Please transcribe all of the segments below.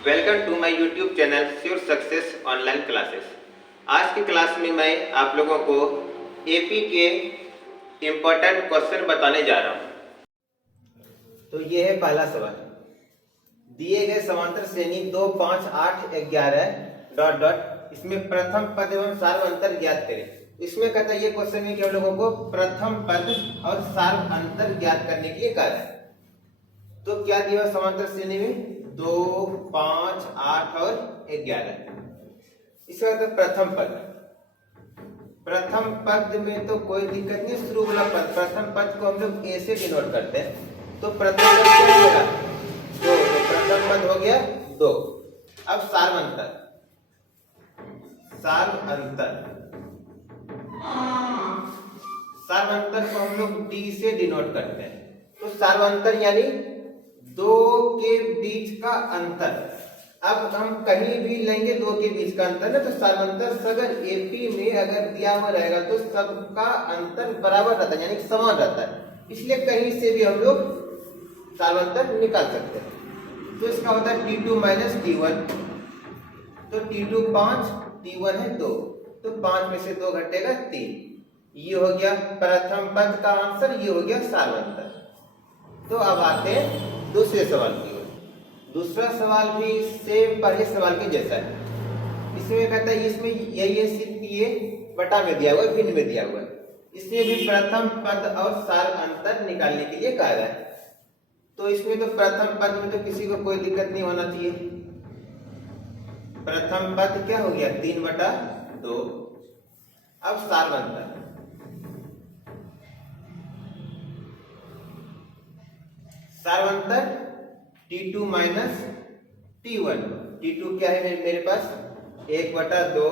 Welcome to my YouTube channel sure success online classes. आज की class में मैं आप लोगों को एपी के इम्पोर्टेंट क्वेश्चन बताने जा रहा हूं। तो ये है पहला सवाल। दिए गए समांतर श्रेणी 2, 5, 8, 11 डॉट डॉट इसमें प्रथम पद एवं सार्व अंतर ज्ञात करें। इसमें कहता है ये क्वेश्चन में कि हम लोगों को प्रथम पद और सार्व अंतर ज्ञात करने के लिए कहा है। तो क्या दिया समांतर श्रेणी में 2, 5, 8 और 11। इसका मतलब प्रथम पद में तो कोई दिक्कत नहीं। शुरू वाला पद प्रथम पद को हम लोग ए से डिनोट करते हैं। तो प्रथम पद क्या होगा? 2। तो प्रथम पद हो गया 2। अब सार्व अंतर को हम लोग डी से डिनोट करते हैं। तो सार्व अंतर यानी 2 के बीच का अंतर। अब हम कहीं भी लेंगे 2 के बीच का अंतर ना, तो सार्वंतर अगर एपी में अगर दिया हुआ रहेगा तो सबका अंतर बराबर रहता है, यानी समान रहता है। इसलिए कहीं से भी हम लोग सार्वंतर निकाल सकते हैं। तो इसका होता है T2 माइनस T1। तो T2 5, T1 है 2। तो 5 में से 2 घटेगा 3। ये हो गया प्रथम पद का आंसर, ये हो गया सार्वंतर। तो अब आते हैं दूसरे सवाल की ओर। दूसरा सवाल भी सेम पहले सवाल के जैसा है। इसमें कहता है इसमें ये सिर्फ ये बटा में दिया हुआ है, भिन्न में दिया हुआ है। इसमें भी प्रथम पद और सार्व अंतर निकालने के लिए कहा है। तो इसमें तो प्रथम पद में तो किसी को कोई दिक्कत नहीं होना चाहिए। प्रथम पद क्या हो गया 3/2। अब सार्व अंतर T2 माइनस T1। T2 क्या है मेरे पास 1/2,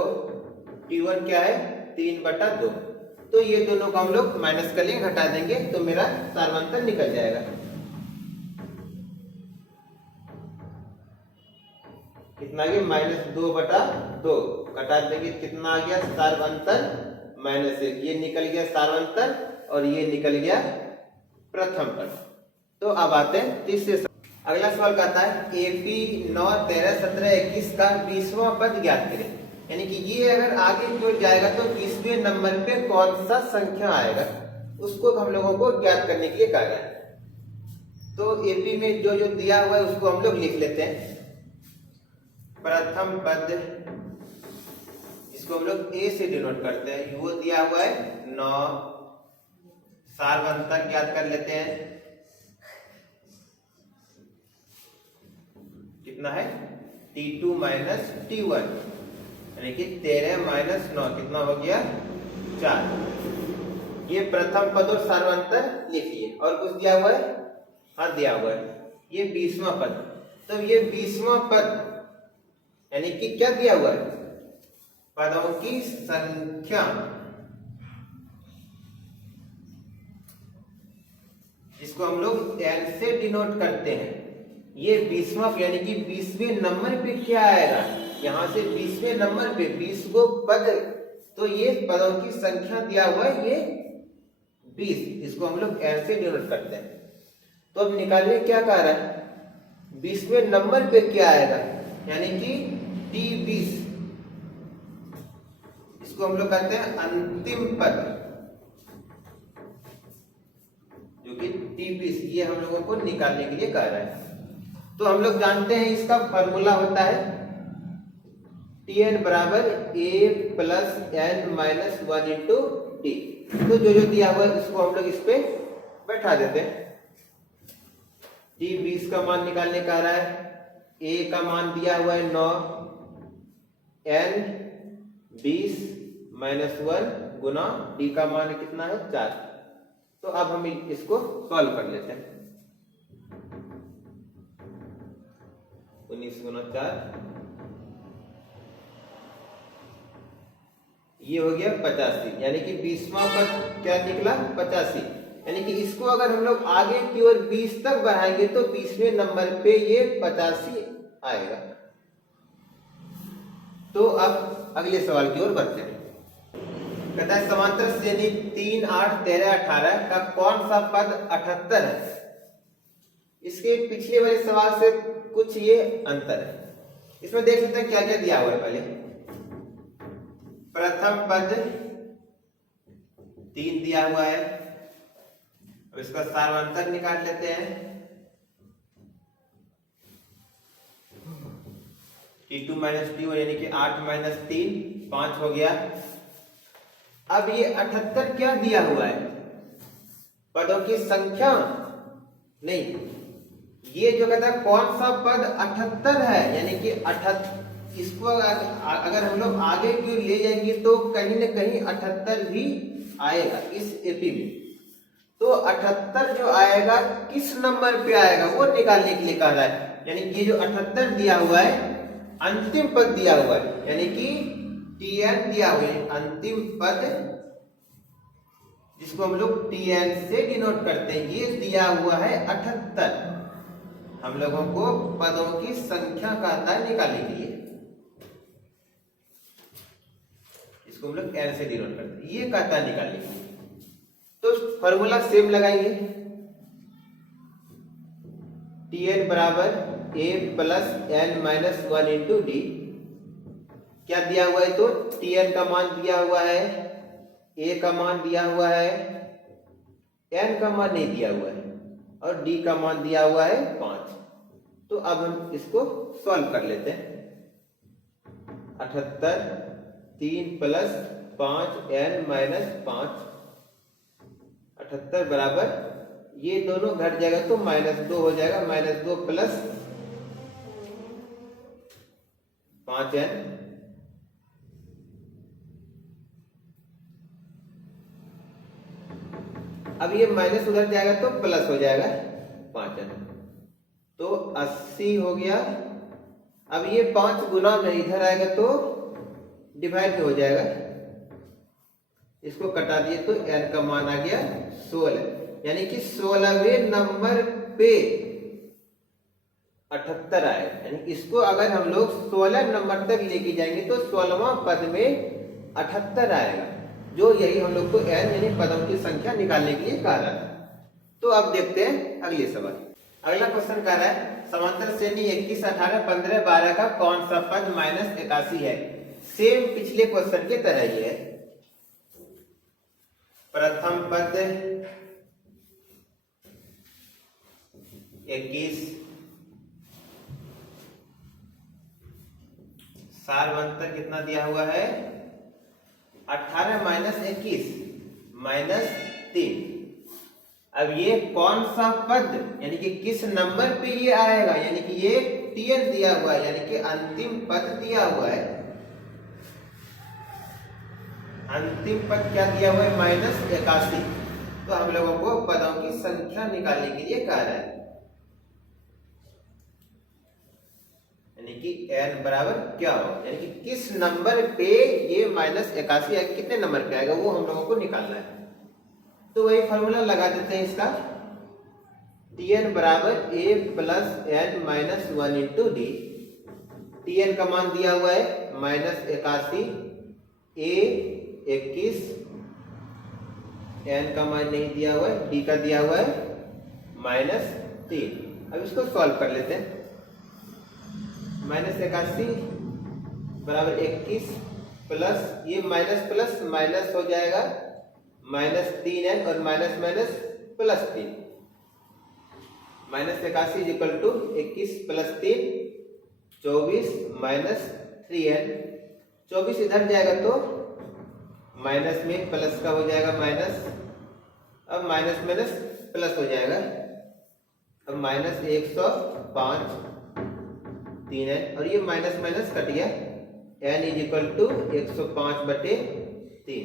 T1 क्या है 3/2। तो ये दोनों को हम लोग माइनस कर लेंगे, घटा देंगे तो मेरा सार्वंतर निकल जाएगा। कितना आ गया -2/2। घटा देंगे कितना आ गया सार्वंतर -1। ये निकल गया सार्वंतर और ये निकल गया प्रथम पद। तो अब आते हैं तीसरे सवाल। अगला सवाल कहता है एपी 9, 13, 17, 21 का 20वां पद ज्ञात करें। यानी कि ये अगर आगे जो जाएगा तो 20वें नंबर पे कौन सा संख्या आएगा, उसको हम लोगों को ज्ञात करने के लिए कहा गया। तो एपी में जो जो दिया हुआ है उसको हम लोग लिख लेते हैं। प्रथम पद इसको हम लोग ए से डिनोट करते हैं, वो दिया हुआ है 9। सार्व अंतर ज्ञात कर लेते हैं। कितना है T2 माइनस T1, यानी कि 13 माइनस 9 कितना हो गया 4। ये प्रथम पद और सार्वंतर लिखिए। और कुछ दिया हुआ है? हाँ दिया हुआ है ये 20वां पद। तो ये 20वां पद यानी कि क्या दिया हुआ है पदों की संख्या, जिसको हम लोग n से डिनोट करते हैं। ये 20वां यानी कि 20वें नंबर पे क्या आएगा, यहां से 20वें नंबर पे 20 गो पद। तो ये पदों की संख्या दिया हुआ है ये 20, इसको हम लोग n से डिनोट करते हैं। तो अब निकालिए क्या कह रहा है 20वें नंबर पे क्या आएगा, यानी कि T20। इसको हम लोग कहते हैं अंतिम पद, जो कि T20। ये हम लोगों को निकालने के लिए कह रहा है। तो हम लोग जानते हैं इसका फॉर्मूला होता है Tn बराबर a plus n minus 1 into T. तो जो जो दिया हुआ है इसको हम लोग इस पे बैठा देते हैं। T20 का मान निकालने का रहा है। a का मान दिया हुआ है 9, n 20 माइनस 1 गुना d का मान कितना है 4। तो अब हम इसको सॉल्व कर लेते हैं। 19 गुना 4 ये हो गया 85, यानी कि 20वां पद क्या निकला 85। यानी कि इसको अगर हम लोग आगे की ओर 20 तक बढ़ाएंगे तो 20वें नंबर पे ये 85 आएगा। तो अब अगले सवाल की ओर बढ़ते हैं। कहता है समांतर श्रेणी 3, 8, 13, 18 का कौन सा पद 78 है। इसके पिछले वाले सवाल से कुछ ये अंतर है। इसमें देख सकते हैं क्या क्या दिया हुआ है। पहले प्रथम पद 3 दिया हुआ है, अब इसका सार्वंतर निकाल लेते हैं। T2 माइनस T1 यानी कि 8 माइनस 3 5 हो गया। अब ये 78 क्या दिया हुआ है? पदों की संख्या नहीं, ये जो कहता है कौन सा पद 78 है, यानी कि 78, इसको अगर हम लोग आगे क्यों ले जाएंगे तो कहीं ना कहीं 78 भी आएगा इस एपी में। तो 78 जो आएगा किस नंबर पे आएगा वो निकालने के लिए कह रहा है। यानी कि ये जो 78 दिया हुआ है अंतिम पद दिया हुआ है, यानी कि Tn दिया हुआ है अंतिम पद, जिसको हम लोग Tn से डिनोट करते हैं, ये दिया हुआ है 78। हम लोगों को पदों की संख्या कहता है निकालने के लिए, इसको हम लोग n से डिनोट करते हैं, ये कहता है निकालने के लिए। तो फॉर्मूला सेम लगाएंगे, Tn बराबर a plus n minus 1 into D. क्या दिया हुआ है? तो Tn का मान दिया हुआ है, a का मान दिया हुआ है, n का मान नहीं दिया हुआ है, और d का मान दिया हुआ है 5। तो अब हम इसको सॉल्व कर लेते हैं। 78 3 प्लस 5 n माइनस 5, 78 बराबर, ये दोनों घट जाएगा तो -2 हो जाएगा, -2 प्लस 5n, अब ये माइनस उधर जाएगा तो प्लस हो जाएगा 5n, तो 80 हो गया। अब ये 5 गुना में इधर आएगा तो डिवाइड में हो जाएगा, इसको कटा दिए तो n का मान आ गया 16, यानी कि 16वें नंबर पे 78 आए। यानी इसको अगर हम लोग 16 नंबर तक लेके जाएंगे तो 16वां पद में 78 आएगा, जो यही हम लोग को n यानी पदों की संख्या निकालने के लिए कह रहा है। तो अब देखते हैं अगले सवाल। अगला क्वेश्चन कह रहा है समांतर श्रेणी 21 18 15 12 का कौन सा पद -81 है? सेम पिछले क्वेश्चन की तरह ही है। प्रथम पद 21, सारवंतर कितना दिया हुआ है? 18 माइनस 21 माइनस 3। अब ये कौन सा पद, यानी कि किस नंबर पे ये आएगा? यानी कि ये Tn दिया हुआ है, यानी कि अंतिम पद दिया हुआ है। अंतिम पद क्या दिया हुआ है? -81। तो हम लोगों को पदों की संख्या निकालने के लिए कह रहा है, यानी कि n बराबर क्या हो, यानी कि किस नंबर पे ये -81 आएगा, कितने नंबर पे आएगा वो हम लोगों को निकालना है। तो वही फॉर्मूला लगा देते हैं इसका, Tn बराबर a plus n minus 1 into D. Tn का मान दिया हुआ है -81, a 21, n का मान नहीं दिया हुआ है, d का दिया हुआ है -3। अब इसको सॉल्व कर लेते हैं। -81 बराबर 21 प्लस ये माइनस प्लस माइनस हो जाएगा, -3n और minus minus plus 3, -81 is equal to 21 plus 3 24 minus 3n। 24 इधर जाएगा तो माइनस में प्लस का हो जाएगा माइनस, अब माइनस माइनस प्लस हो जाएगा, अब -105 3n, और ये माइनस माइनस कट गया, n इज इक्वल टू 105/3।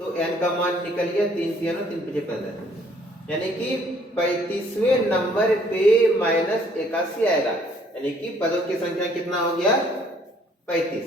तो n का मान निकल गया 3 3 3 5 15, यानी कि 35वें नंबर पे -81 आएगा, यानी कि पदों की संख्या कितना हो गया? 35।